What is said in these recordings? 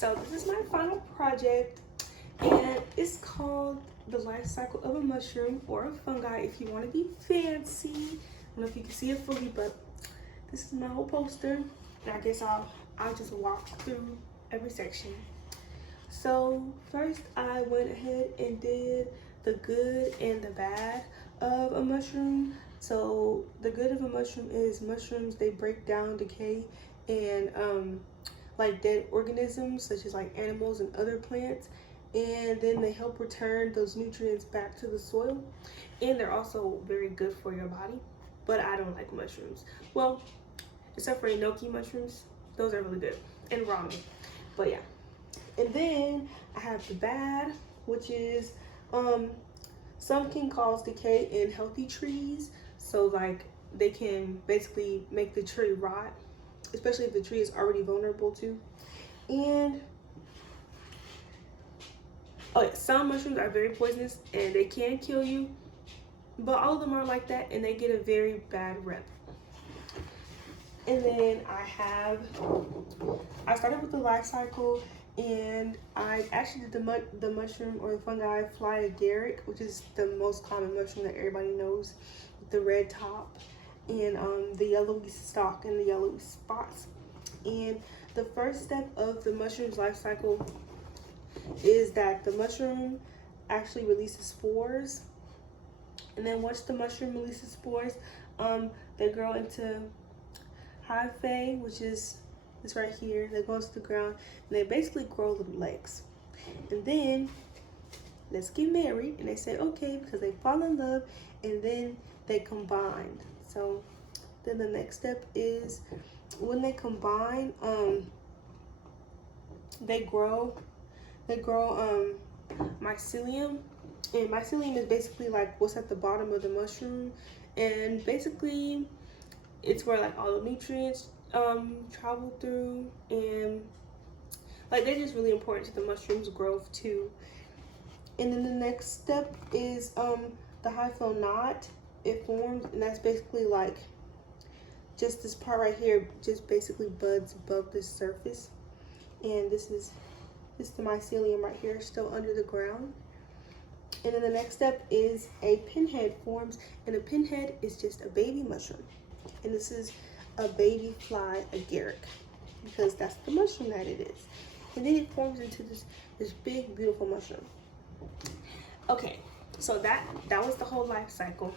So this is my final project, and it's called The Life Cycle of a Mushroom or a Fungi if you want to be fancy. I don't know if you can see it fully, but this is my whole poster. And I guess I'll just walk through every section. So first I went ahead and did the good and the bad of a mushroom. So the good of a mushroom is mushrooms, they break down, decay, and like dead organisms such as like animals and other plants, and then they help return those nutrients back to the soil, and they're also very good for your body. But I don't like mushrooms, well, except for enoki mushrooms. Those are really good, and ramen. But yeah, and then I have the bad, which is some can cause decay in healthy trees. So like they can basically make the tree rot, especially if the tree is already vulnerable to. And oh yeah, some mushrooms are very poisonous and they can kill you, but all of them are like that and they get a very bad rep. And then I started with the life cycle, and I actually did the mushroom or the fungi fly agaric, which is the most common mushroom that everybody knows, with the red top and the yellowy stalk and the yellowy spots. And the first step of the mushroom's life cycle is that the mushroom actually releases spores, and then once the mushroom releases spores, they grow into hyphae, which is this right here. They go into the ground and they basically grow little legs, and then let's get married. And they say okay because they fall in love, and then they combine. So then the next step is when they combine, they grow mycelium, and mycelium is basically like what's at the bottom of the mushroom, and basically it's where like all the nutrients travel through, and like they're just really important to the mushroom's growth too. And then the next step is the hyphal knot. It forms, and that's basically like just this part right here just basically buds above the surface, and this is the mycelium right here still under the ground. And then the next step is a pinhead forms, and a pinhead is just a baby mushroom, and this is a baby fly agaric because that's the mushroom that it is. And then it forms into this big beautiful mushroom. Okay, so that was the whole life cycle.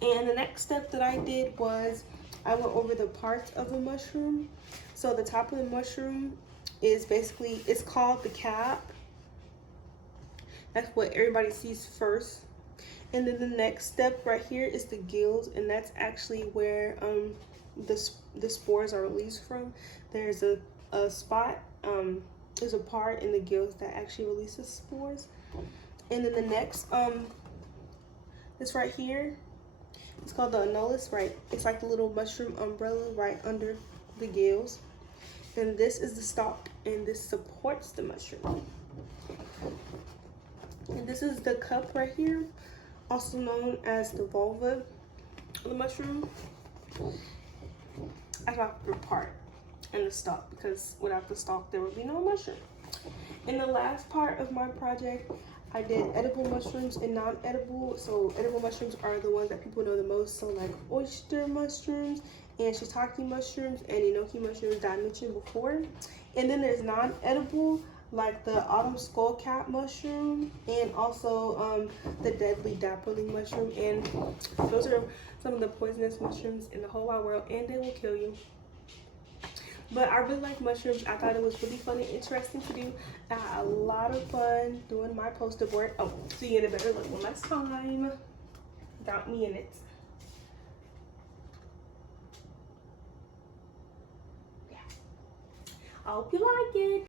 And the next step that I did was I went over the parts of the mushroom. So the top of the mushroom is basically, it's called the cap. That's what everybody sees first. And then the next step right here is the gills, and that's actually where the spores are released from. There's a spot, there's a part in the gills that actually releases spores. And then the next, this right here, it's called the anolis, right? It's like the little mushroom umbrella right under the gills. And this is the stalk, and this supports the mushroom. And this is the cup right here, also known as the vulva of the mushroom. That's my favorite part, and the stalk, because without the stalk there would be no mushroom. In the last part of my project, I did edible mushrooms and non-edible. So edible mushrooms are the ones that people know the most, so like oyster mushrooms and shiitake mushrooms and enoki mushrooms that I mentioned before. And then there's non-edible, like the autumn skullcap mushroom, and also the deadly dapperling mushroom. And those are some of the poisonous mushrooms in the whole wide world, and they will kill you. But I really like mushrooms. I thought it was really fun and interesting to do. I had a lot of fun doing my poster board. Oh, so you get a better look one last time without me in it. Yeah. I hope you like it.